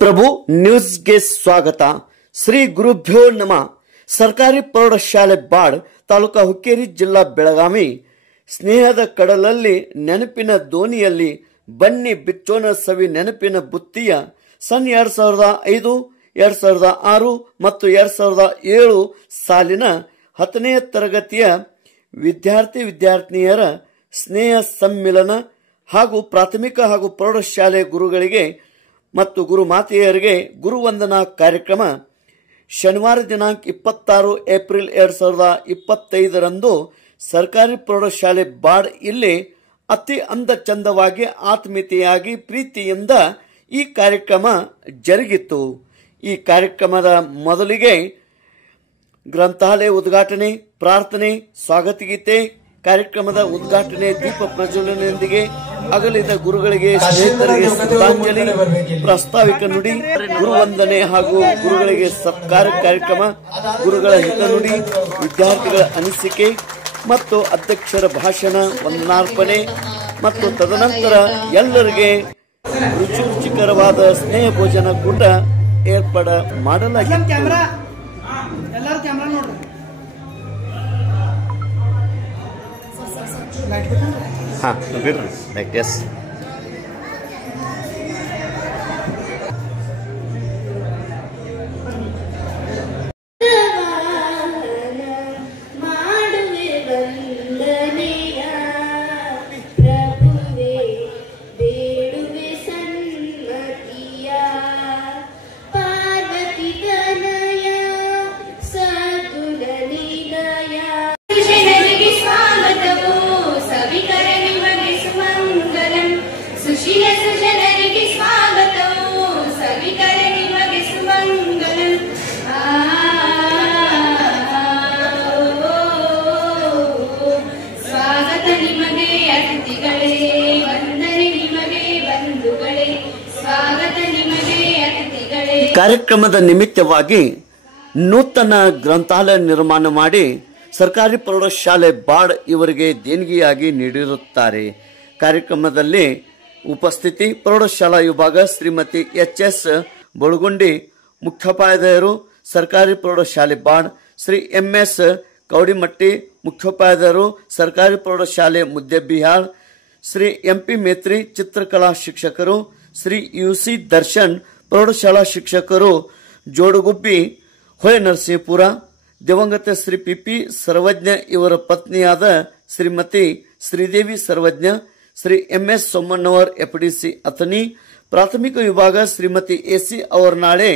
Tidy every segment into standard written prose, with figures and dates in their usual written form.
ಪ್ರಭು ನ್ಯೂಸ್ಗೆ ಸ್ವಾಗತ. ಶ್ರೀ ಗುರುಭ್ಯೋ ನಮಃ. ಸರ್ಕಾರಿ ಪ್ರೌಢಶಾಲೆ ಬಾಡ್, ತಾಲೂಕಾ ಹುಕ್ಕೇರಿ, ಜಿಲ್ಲಾ ಬೆಳಗಾವಿ. ಸ್ನೇಹದ ಕಡಲಲ್ಲಿ ನೆನಪಿನ ದೋಣಿಯಲ್ಲಿ ಬನ್ನಿ ಬಿಚ್ಚೋಣ ಸವಿ ನೆನಪಿನ ಬುತ್ತಿಯ ಸನ್ 2005, 2006 ಮತ್ತು 2007 ಸಾಲಿನ 10ನೇ ತರಗತಿಯ ವಿದ್ಯಾರ್ಥಿನಿಯರ ಸ್ನೇಹ ಸಮ್ಮಿಲನ ಹಾಗೂ ಪ್ರಾಥಮಿಕ ಹಾಗೂ ಪ್ರೌಢಶಾಲೆ ಗುರುಗಳಿಗೆ ಮತ್ತು ಗುರುಮಾತೆಯರಿಗೆ ಗುರುವಂದನಾ ಕಾರ್ಯಕ್ರಮ ಶನಿವಾರ ದಿನಾಂಕ 26 ಏಪ್ರಿಲ್ 2025 ಸರ್ಕಾರಿ ಪ್ರೌಢಶಾಲೆ ಬಾಡ್ ಇಲ್ಲಿ ಅತಿ ಚಂದವಾಗಿ ಆತ್ಮೀಯತೆಯಾಗಿ ಪ್ರೀತಿಯಿಂದ ಈ ಕಾರ್ಯಕ್ರಮ ಜರುಗಿತು. ಈ ಕಾರ್ಯಕ್ರಮದ ಮೊದಲಿಗೆ ಗ್ರಂಥಾಲಯ ಉದ್ಘಾಟನೆ, ಪ್ರಾರ್ಥನೆ, ಸ್ವಾಗತ ಗೀತೆ, ಕಾರ್ಯಕ್ರಮದ ಉದ್ಘಾಟನೆ, ದೀಪ ಪ್ರಜ್ವಲನೆಯೊಂದಿಗೆ ಅಗಲಿದ ಗುರುಗಳಿಗೆ, ಸ್ನೇಹಿತರಿಗೆ ಶ್ರದ್ಧಾಂಜಲಿ, ಪ್ರಾಸ್ತಾವಿಕ ನುಡಿ, ಗುರುವಂದನೆ ಹಾಗೂ ಗುರುಗಳಿಗೆ ಸತ್ಕಾರ ಕಾರ್ಯಕ್ರಮ, ಗುರುಗಳ ಹಿತನುಡಿ, ವಿದ್ಯಾರ್ಥಿಗಳ ಅನಿಸಿಕೆ ಮತ್ತು ಅಧ್ಯಕ್ಷರ ಭಾಷಣ, ವಂದನಾರ್ಪಣೆ ಮತ್ತು ತದನಂತರ ಎಲ್ಲರಿಗೆ ರುಚಿಕರವಾದ ಸ್ನೇಹ ಭೋಜನ ಕೂಟ ಏರ್ಪಾಡು ಮಾಡಲಾಗಿತ್ತು. ಕಾರ್ಯಕ್ರಮದ ನಿಮಿತ್ತವಾಗಿ ನೂತನ ಗ್ರಂಥಾಲಯ ನಿರ್ಮಾಣ ಮಾಡಿ ಸರ್ಕಾರಿ ಪ್ರೌಢಶಾಲೆ ಬಾಡ್ ಇವರಿಗೆ ದೇಣಿಗೆಯಾಗಿ ನೀಡಿರುತ್ತಾರೆ. ಕಾರ್ಯಕ್ರಮದಲ್ಲಿ ಉಪಸ್ಥಿತಿ ಪ್ರೌಢಶಾಲಾ ವಿಭಾಗ ಶ್ರೀಮತಿ ಎಚ್.ಎಸ್. ಬಳುಗುಂಡಿ, ಮುಖ್ಯೋಪಾಧ್ಯಾಯರು ಸರ್ಕಾರಿ ಪ್ರೌಢಶಾಲೆ ಬಾಡ್ ಶ್ರೀ ಎಂ.ಎಸ್. ಕೌಡಿಮಟ್ಟಿ, ಮುಖ್ಯೋಪಾಧ್ಯಾಯರು ಸರ್ಕಾರಿ ಪ್ರೌಢಶಾಲೆ ಮುದ್ದೆಬಿಹಾಳ್, ಶ್ರೀ ಎಂ.ಪಿ. ಮೇತ್ರಿ, ಚಿತ್ರಕಲಾ ಶಿಕ್ಷಕರು, ಶ್ರೀ ಯು.ಸಿ. ದರ್ಶನ್, ಪ್ರೌಢಶಾಲಾ ಶಿಕ್ಷಕರು ಜೋಡುಗುಬ್ಬಿ, ಹೊಳೆ ನರಸೀಪುರ, ದಿವಂಗತ ಶ್ರೀ ಪಿ.ಪಿ. ಸರ್ವಜ್ಞ ಇವರ ಪತ್ನಿಯಾದ ಶ್ರೀಮತಿ ಶ್ರೀದೇವಿ ಸರ್ವಜ್ಞ, ಶ್ರೀ ಎಂ.ಎಸ್. ಸೋಮಣ್ಣವರ್, ಎಫ್ಡಿಸಿ ಅಥಣಿ, ಪ್ರಾಥಮಿಕ ವಿಭಾಗ ಶ್ರೀಮತಿ ಎ.ಸಿ. ಅವರ್ನಾಳೆ,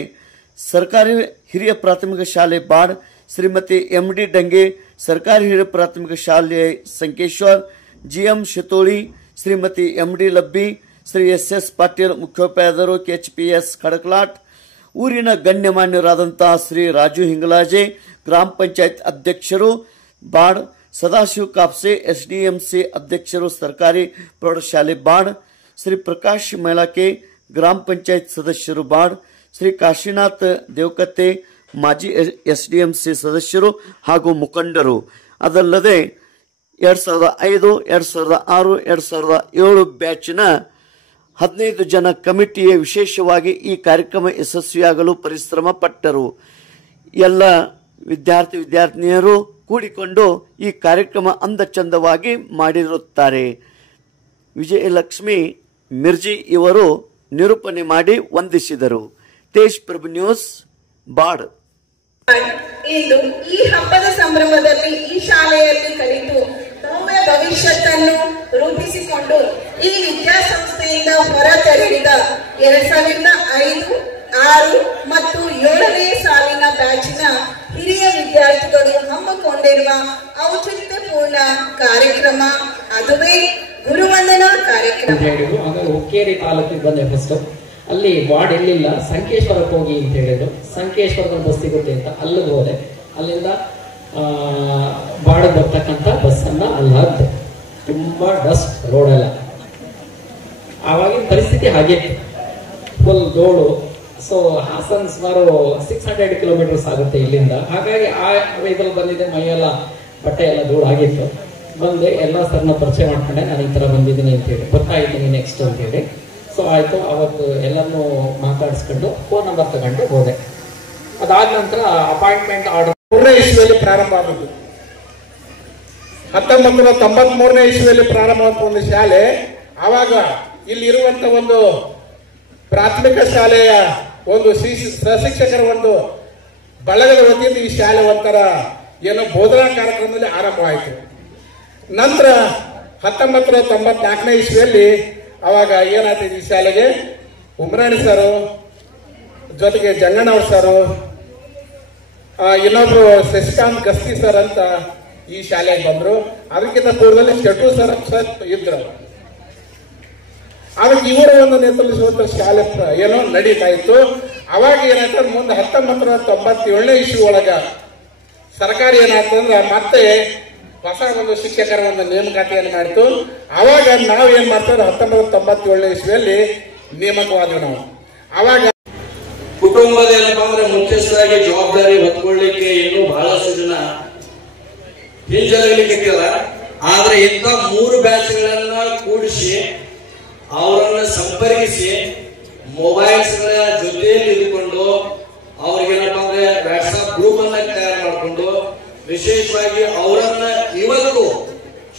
ಸರ್ಕಾರಿ ಹಿರಿಯ ಪ್ರಾಥಮಿಕ ಶಾಲೆ ಬಾಡ್ ಶ್ರೀಮತಿ ಎಂ.ಡಿ. ಡಂಗೆ, ಸರ್ಕಾರಿ ಹಿರಿಯ ಪ್ರಾಥಮಿಕ ಶಾಲೆ ಸಂಕೇಶ್ವರ್, ಜಿ.ಎಂ. ಶಿತೋಳಿ, ಶ್ರೀಮತಿ ಎಂ.ಡಿ. ಲಬ್ಬಿ, ಶ್ರೀ ಎಸ್.ಎಸ್. ಪಾಟೀಲ್, ಮುಖ್ಯೋಪಾಧ್ಯಾಯರು ಕೆಎಚ್.ಪಿ.ಎಸ್. ಖಡಕ್ಲಾಟ್, ಊರಿನ ಗಣ್ಯಮಾನ್ಯರಾದಂತಹ ಶ್ರೀ ರಾಜು ಹಿಂಗಲಾಜೆ, ಗ್ರಾಮ ಪಂಚಾಯತ್ ಅಧ್ಯಕ್ಷರು ಬಾಡ್, ಸದಾಶಿವ ಕಾಪ್ಸೆ, ಎಸ್ಡಿಎಂಸಿ ಅಧ್ಯಕ್ಷರು ಸರ್ಕಾರಿ ಪ್ರೌಢಶಾಲೆ ಬಾಡ್, ಶ್ರೀ ಪ್ರಕಾಶ್ ಮೇಳಕೆ, ಗ್ರಾಮ ಪಂಚಾಯತ್ ಸದಸ್ಯರು ಬಾಡ್, ಶ್ರೀ ಕಾಶಿನಾಥ್ ದೇವಕತ್ತೆ, ಮಾಜಿ ಎಸ್ಡಿಎಂಸಿ ಸದಸ್ಯರು ಹಾಗೂ ಮುಖಂಡರು. ಅದಲ್ಲದೆ 2005, 2006, 2007 ಬ್ಯಾಚಿನ 15 ಜನ ಕಮಿಟಿಯ ವಿಶೇಷವಾಗಿ ಈ ಕಾರ್ಯಕ್ರಮ ಯಶಸ್ವಿಯಾಗಲು ಪರಿಶ್ರಮ ಪಟ್ಟರು. ಎಲ್ಲ ವಿದ್ಯಾರ್ಥಿನಿಯರು ಕೂಡಿಕೊಂಡು ಈ ಕಾರ್ಯಕ್ರಮ ಚಂದವಾಗಿ ಮಾಡಿರುತ್ತಾರೆ. ವಿಜಯಲಕ್ಷ್ಮಿ ಮಿರ್ಜಿ ಇವರು ನಿರೂಪಣೆ ಮಾಡಿ ವಂದಿಸಿದರು. ತೇಜ್ ಪ್ರಭು ನ್ಯೂಸ್ ಬಾಡ್. ಇಂದು ಈ ಹಬ್ಬದ ಸಂಭ್ರಮದಲ್ಲಿ ಈ ಶಾಲೆಯಲ್ಲಿ ಕಲಿತು ಭವ್ಯ ಭವಿಷ್ಯತ್ತನ್ನು ರೂಪಿಸಿಕೊಂಡು ಈ ವಿದ್ಯಾಸಂಸ್ಥೆಯಿಂದ ಹೊರತೆರೆದ 2005, 6 ಮತ್ತು 7ನೇ ಸಾಲಿನ ಬ್ಯಾಚಿನ ಹಿರಿಯ ವಿದ್ಯಾರ್ಥಿಗಳು ಹಮ್ಮಿಕೊಂಡಿರುವ ಔಚಿತ್ಯಪೂರ್ಣ ಕಾರ್ಯಕ್ರಮ, ಅದುವೇ ಗುರುವಂದನಾ ಕಾರ್ಯಕ್ರಮ. ಹುಕ್ಕೇರಿ ತಾಲೂಕಿಗೆ ಬಂದೆ ಫಸ್ಟ್. ಅಲ್ಲಿ ವಾರ್ಡ್ ಎಲ್ಲಿಲ್ಲ, ಸಂಕೇಶ್ವರಕ್ಕೆ ಹೋಗಿ ಅಂತ ಹೇಳಿದ್ರು. ಸಂಕೇಶ್ವರದ ಬಸ್ ಸಿಗುತ್ತೆ ಅಂತ ಅಲ್ಲಿಗೆ ಹೋದೆ. ಅಲ್ಲಿಂದ ಬಾಡ ಬರ್ತಕ್ಕಂಥ ಬಸ್ಸನ್ನ ಅಲ್ಲಾದ್ದು ತುಂಬಾ ಡಸ್ಟ್ ರೋಡೆಲ್ಲ. ಆವಾಗಿನ ಪರಿಸ್ಥಿತಿ ಹಾಗೆ, ಫುಲ್ ಧೂಳು. ಸೊ ಹಾಸನ್ ಸುಮಾರು 600 ಕಿಲೋಮೀಟರ್ಸ್ ಆಗುತ್ತೆ ಇಲ್ಲಿಂದ. ಹಾಗಾಗಿ ಆ ಇದ್ರಲ್ಲಿ ಬಂದಿದ್ದೆ, ಮೈಯೆಲ್ಲ ಬಟ್ಟೆ ಎಲ್ಲ ಧೂಳು ಆಗಿತ್ತು. ಬಂದೆ, ಎಲ್ಲ ಸರ್ನ ಪರಿಚಯ ಮಾಡ್ಕೊಂಡೆ, ನಾನು ಈ ತರ ಬಂದಿದ್ದೀನಿ ಅಂತ ಹೇಳಿ, ಬರ್ತಾ ಇದ್ದೀನಿ ನೆಕ್ಸ್ಟ್ ಅಂತ ಹೇಳಿ. ಸೊ ಆಯ್ತು, ಅವತ್ತು ಎಲ್ಲರನ್ನೂ ಮಾತಾಡಿಸ್ಕೊಂಡು ಫೋನ್ ನಂಬರ್ ತಗೊಂಡು ಹೋದೆ. ಅದಾದ ನಂತರ ಅಪಾಯಿಂಟ್ಮೆಂಟ್ ಆರ್ಡರ್ 3ನೇ ಇಸ್ವಿಯಲ್ಲಿ ಪ್ರಾರಂಭ ಆದದ್ದು. 1993ನೇ ಇಸ್ವಿಯಲ್ಲಿ ಪ್ರಾರಂಭವಾದ ಒಂದು ಶಾಲೆ. ಆವಾಗ ಇಲ್ಲಿರುವಂತ ಒಂದು ಪ್ರಾಥಮಿಕ ಶಾಲೆಯ ಒಂದು ಸಹಶಿಕ್ಷಕರ ಒಂದು ಬಳಗದ ವತಿಯಿಂದ ಈ ಶಾಲೆ ಒಂಥರ ಏನೋ ಬೋಧನಾ ಕಾರ್ಯಕ್ರಮದಲ್ಲಿ ಆರಂಭವಾಯಿತು. ನಂತರ 1994ನೇ ಇಸ್ವಿಯಲ್ಲಿ ಅವಾಗ ಏನಾಯ್ತು, ಈ ಶಾಲೆಗೆ ಉಮ್ರಾಣಿ ಸರು ಜೊತೆಗೆ ಜಂಗಣ್ಣವ್ರ ಸರು, ಇನ್ನೊಬ್ರು ಶಶಿಕಾಂತ್ ಗಸ್ತಿ ಸರ್ ಅಂತ ಈ ಶಾಲೆಗೆ ಬಂದ್ರು. ಅದಕ್ಕಿಂತ ಪೂರ್ವದಲ್ಲಿ ಶೆಟ್ಟು ಸರ್ ಇದ್ರು. ಅದಕ್ಕೆ ಇವರ ಒಂದು ನೇತೃತ್ವದ ಶಾಲೆ ಏನೋ ನಡೀತಾ ಇತ್ತು. ಅವಾಗ ಏನಾಯ್ತು, ಮುಂದೆ 1997ನೇ ಇಸ್ವಿ ಒಳಗ ಸರ್ಕಾರ ಏನಾಯ್ತು ಅಂದ್ರೆ ಮತ್ತೆ ಹೊಸ ಒಂದು ಶಿಕ್ಷಕರ ಒಂದು ನೇಮಕಾತಿಯನ್ನು ಮಾಡಿತು. ಅವಾಗ ನಾವು ಏನ್ ಮಾಡ್ತೇವೆ, 1997ನೇ ಇಸ್ವಿಯಲ್ಲಿ ನೇಮಕವಾದವು ನಾವು. ಅವಾಗ ಕುಟುಂಬದ ಏನಪ್ಪಾ ಅಂದ್ರೆ ಮುಖ್ಯಸ್ಥರಾಗಿ ಜವಾಬ್ದಾರಿ ಹೊತ್ಕೊಳ್ಳಿಕ್ಕೆ ಇನ್ನೂ ಬಹಳಷ್ಟು ಜನ ಹಿಂಜರಿಲಿಕ್ಕೆ, ಆದ್ರೆ ಇಂಥ 3 ಬ್ಯಾಚ್ಗಳನ್ನ ಕೂಡಿಸಿ ಅವರನ್ನ ಸಂಪರ್ಕಿಸಿ ಮೊಬೈಲ್ಸ್ ಗಳ ಜೊತೆಯಲ್ಲಿ ಇದ್ಕೊಂಡು ಅವ್ರಿಗೇನಪ್ಪ ಅಂದ್ರೆ ವಾಟ್ಸ್ಆಪ್ ಗ್ರೂಪ್ ಅನ್ನ ತಯಾರು ಮಾಡಿಕೊಂಡು ವಿಶೇಷವಾಗಿ ಅವರನ್ನ ಇವತ್ತು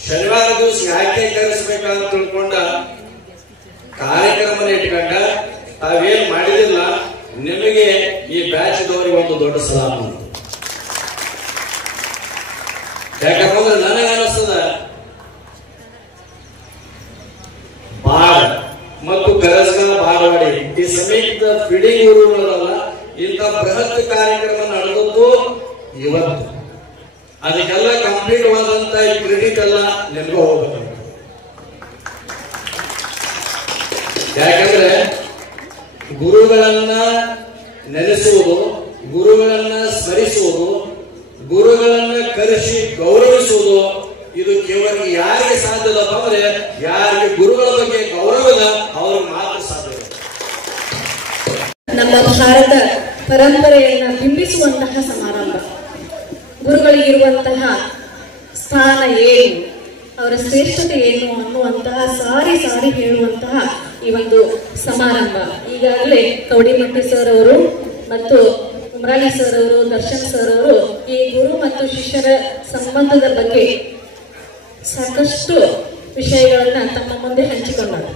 ಶನಿವಾರ ದಿವಸ ಯಾಕೆ ಕರೆಸಬೇಕಂತ ತಿಳ್ಕೊಂಡ ಕಾರ್ಯಕ್ರಮ ಇಟ್ಕೊಂಡ ತಾವೇನ್ ಮಾಡಿದಿಲ್ಲ, ನಿಮಗೆ ಈ ಬ್ಯಾಚ್ ದವರಿಗೆ ಒಂದು ದೊಡ್ಡ ಸಲಾಮ. ಯಾಕಂದ್ರೆ ನನಗೆ ಅನಿಸ್ತದ ಬಾಳ ಮತ್ತು ಕರಸ್ಗಾಲ ಬಾಳವಾಡಿ ಈ ಸಮೀಪದ ಫೀಡಿಂಗ್ ಊರುಗಳಲ್ಲ, ಇಂಥ ಬೃಹತ್ ಕಾರ್ಯಕ್ರಮ ನಡೆದದ್ದು ಇವತ್ತು. ಅದಕ್ಕೆಲ್ಲ ಕಂಪ್ಲೀಟ್ ಆದಂತ ಕ್ರೆಡಿಟ್ ಎಲ್ಲ ನಿಮ್ಗೆ ಹೋಗ್ಬೇಕು. ಯಾಕಂದ್ರೆ ಗುರುಗಳನ್ನ ನೆನೆಸುವುದು, ಗುರುಗಳನ್ನ ಸ್ಮರಿಸುವುದು, ಗುರುಗಳನ್ನ ಕರೆಸಿ ಗೌರವಿಸುವುದು, ಇದು ಕೇವಲ ಯಾರಿಗೆ ಸಾಧ್ಯದಪ್ಪ ಅಂದ್ರೆ ಯಾರಿಗೆ ಗುರುಗಳ ಬಗ್ಗೆ ಗೌರವದ ಅವ್ರಿಗೆ ಮಾತ್ರ ಸಾಧ್ಯ. ನಮ್ಮ ಭಾರತ ಪರಂಪರೆಯನ್ನ ಬಿಂಬಿಸುವಂತಹ ಸಮಾರಂಭ. ಗುರುಗಳಿಗಿರುವಂತಹ ಸ್ಥಾನ ಏನು, ಅವರ ಶ್ರೇಷ್ಠತೆ ಏನು ಅನ್ನುವಂತಹ ಸಾರಿ ಸಾರಿ ಹೇಳುವಂತಹ ಈ ಒಂದು ಸಮಾರಂಭ. ಈಗಾಗಲೇ ಕವಡಿಮಟ್ಟಿ ಸರ್ ಅವರು ಮತ್ತು ಉಮ್ರಾಣಿ ಸರ್ ಅವರು, ದರ್ಶನ್ ಸರ್ ಅವರು ಈ ಗುರು ಮತ್ತು ಶಿಷ್ಯರ ಸಂಬಂಧದ ಬಗ್ಗೆ ಸಾಕಷ್ಟು ವಿಷಯಗಳನ್ನ ತಮ್ಮ ಮುಂದೆ ಹಂಚಿಕೊಂಡರು.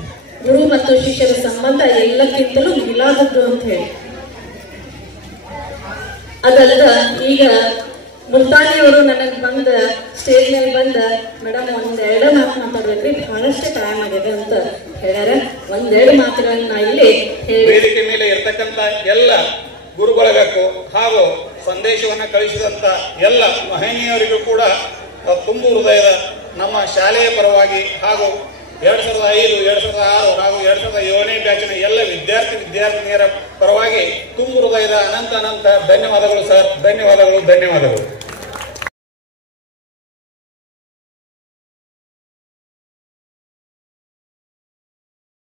ಗುರು ಮತ್ತು ಶಿಷ್ಯರ ಸಂಬಂಧ ಎಲ್ಲಕ್ಕಿಂತಲೂ ಮಿಗಿಲಾದದ್ದು ಅಂತ ಹೇಳಿ. ಅದಲ್ಲದ ಈಗ ಮುಲ್ತಾನಿಯವರು ನನಗೆ ಬಂದ ಸ್ಟೇಜ್ ಮೇಲೆ ಬಂದ, ಮೇಡಮ್ 1-2 ಮಾತು ಮಾತಾಡ್ಬೇಕ್ರಿ, ಬಹಳಷ್ಟು ಟೈಮ್ ಆಗಿದೆ ಅಂತ ಹೇಳ್ಯಾರ. 1-2 ಮಾತುಗಳನ್ನ ಇಲ್ಲಿ ವೇದಿಕೆ ಮೇಲೆ ಇರ್ತಕ್ಕಂಥ ಎಲ್ಲ ಗುರುಬಳಗಕ್ಕೂ ಹಾಗೂ ಸಂದೇಶವನ್ನ ಕಳಿಸಿದಂತ ಎಲ್ಲ ಮಹನೀಯರಿಗೂ ಕೂಡ ತುಂಬು ಹೃದಯದ ನಮ್ಮ ಶಾಲೆಯ ಪರವಾಗಿ ಹಾಗೂ 2005, 2006 ಹಾಗೂ 2007ನೇ ಬ್ಯಾಚಿನ ಎಲ್ಲ ವಿದ್ಯಾರ್ಥಿನಿಯರ ಪರವಾಗಿ ತುಂಬು ಹೃದಯದ ಅನಂತ ಧನ್ಯವಾದಗಳು ಸರ್. ಧನ್ಯವಾದಗಳು.